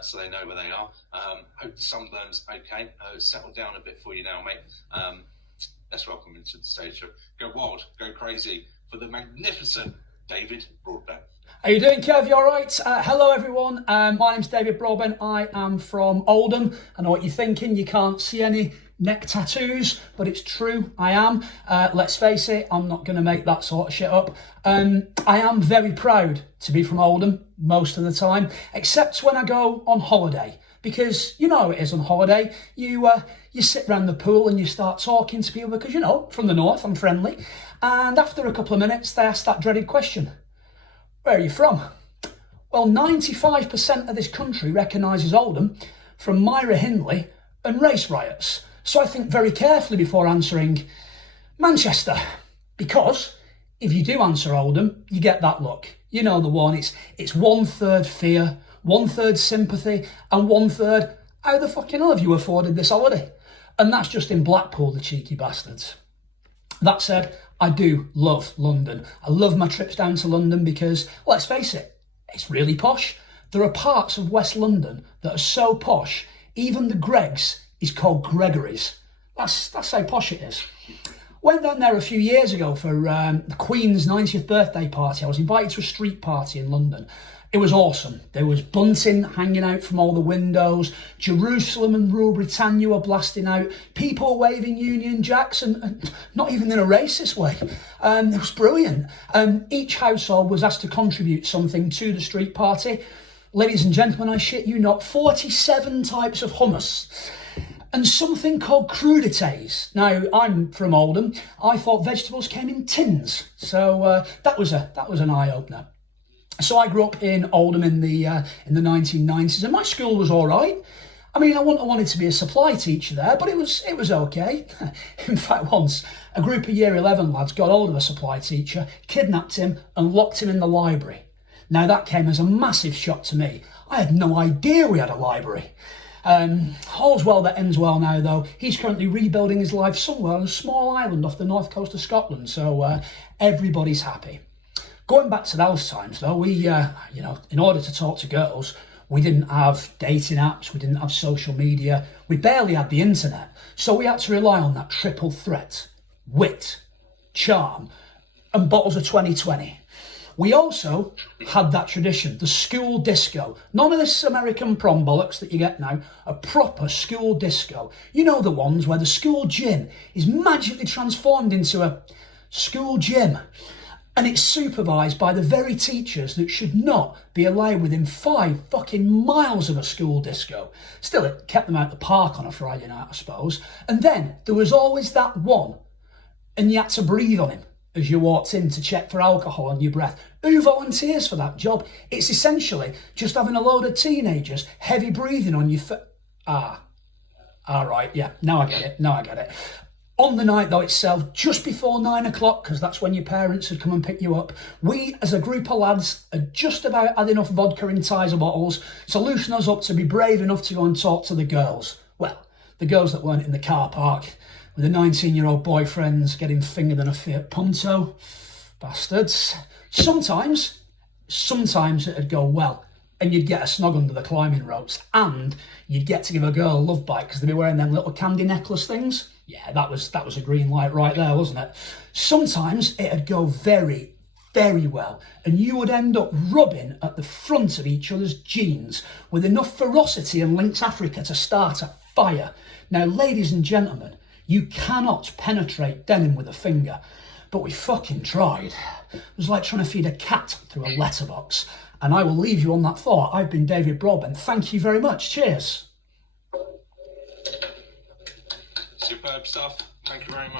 so they know where they are. Hope the sunburn's okay. Settle down a bit for you now, mate. Let's welcome him to the stage. Go wild, go crazy for the magnificent David Broadbent. How you doing, Kev? You all right? Hello, everyone. My name's David Broadbent. I am from Oldham. I know what you're thinking. You can't see any neck tattoos, but it's true. I am. Let's face it, I'm not going to make that sort of shit up. I am very proud to be from Oldham most of the time, except when I go on holiday. Because you know how it is on holiday. You sit around the pool and you start talking to people because, you know, from the north, I'm friendly. And after a couple of minutes, they ask that dreaded question. Where are you from? Well, 95% of this country recognises Oldham from Myra Hindley and race riots. So I think very carefully before answering Manchester. Because if you do answer Oldham, you get that look. You know the one. It's 1/3 fear, 1/3 sympathy, and 1/3, how the fucking hell have you afforded this holiday? And that's just in Blackpool, the cheeky bastards. That said, I do love London. I love my trips down to London because, let's face it, it's really posh. There are parts of West London that are so posh, even the Greggs is called Gregory's. That's how posh it is. Went down there a few years ago for the Queen's 90th birthday party. I was invited to a street party in London. It was awesome. There was bunting hanging out from all the windows. Jerusalem and Rule Britannia were blasting out. People waving Union Jacks and not even in a racist way. It was brilliant. Each household was asked to contribute something to the street party. Ladies and gentlemen, I shit you not, 47 types of hummus. And something called crudités. Now, I'm from Oldham. I thought vegetables came in tins. So that was an eye-opener. So I grew up in Oldham in the 1990s, and my school was all right. I mean, I wanted to be a supply teacher there, but it was okay. In fact, once a group of Year 11 lads got hold of a supply teacher, kidnapped him, and locked him in the library. Now that came as a massive shock to me. I had no idea we had a library. All's well that ends well now, though. He's currently rebuilding his life somewhere on a small island off the north coast of Scotland, so everybody's happy. Going back to those times, though, we, in order to talk to girls, we didn't have dating apps, we didn't have social media, we barely had the internet. So we had to rely on that triple threat: wit, charm, and bottles of 2020. We also had that tradition, the school disco. None of this American prom bollocks that you get now, a proper school disco. You know, the ones where the school gym is magically transformed into a school gym. And it's supervised by the very teachers that should not be allowed within 5 fucking miles of a school disco. Still, it kept them out of the park on a Friday night, I suppose. And then there was always that one, and you had to breathe on him as you walked in to check for alcohol on your breath. Who volunteers for that job? It's essentially just having a load of teenagers heavy breathing on your right, yeah, now I get it. On the night, though, itself, just before 9 o'clock, because that's when your parents had come and pick you up, we, as a group of lads, had just about had enough vodka in Tizer bottles to loosen us up to be brave enough to go and talk to the girls. Well, the girls that weren't in the car park, with the 19-year-old boyfriends getting fingered in a Fiat Punto. Bastards. Sometimes it'd go well, and you'd get a snog under the climbing ropes, and you'd get to give a girl a love bite because they'd be wearing them little candy necklace things. Yeah, that was a green light right there, wasn't it? Sometimes it'd go very, very well, and you would end up rubbing at the front of each other's jeans with enough ferocity and Lynx Africa to start a fire. Now, ladies and gentlemen, you cannot penetrate denim with a finger, but we fucking tried. It was like trying to feed a cat through a letterbox. And I will leave you on that thought. I've been David Broadbent. Thank you very much. Cheers. Superb stuff. Thank you very much.